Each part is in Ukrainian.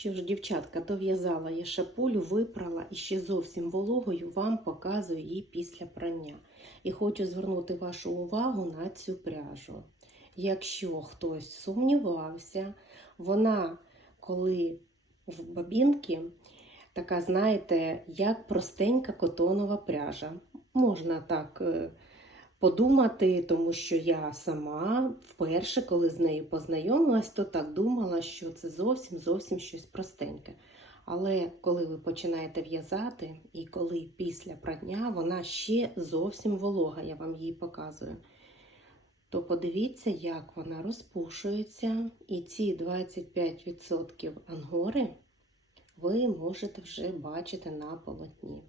Що ж, дівчатка, дов'язала я шапулю, випрала і ще зовсім вологою вам показую її після прання. І хочу звернути вашу увагу на цю пряжу. Якщо хтось сумнівався, вона, коли в бабінки, така, знаєте, як простенька котонова пряжа. Можна так е, подумати, тому що я сама вперше, коли з нею познайомилась, то так думала, що це зовсім зовсім щось простеньке. Але коли ви починаєте в'язати, і коли після прання вона ще зовсім волога, я вам її показую, то подивіться, як вона розпушується, і ці 25% ангори ви можете вже бачити на полотні.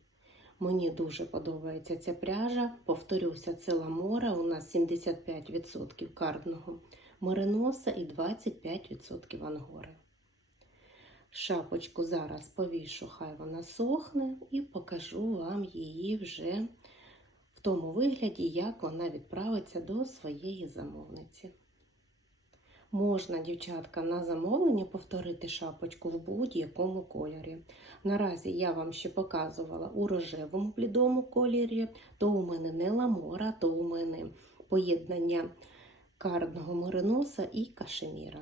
Мені дуже подобається ця пряжа. Повторюся, це ламора. У нас 75% кардного мериноса і 25% ангори. Шапочку зараз повішу, хай вона сохне, і покажу вам її вже в тому вигляді, як вона відправиться до своєї замовниці. Можна, дівчатка, на замовлення повторити шапочку в будь-якому кольорі. Наразі я вам ще показувала у рожевому блідому кольорі, то у мене не ламора, то у мене поєднання карного мериноса і кашеміра.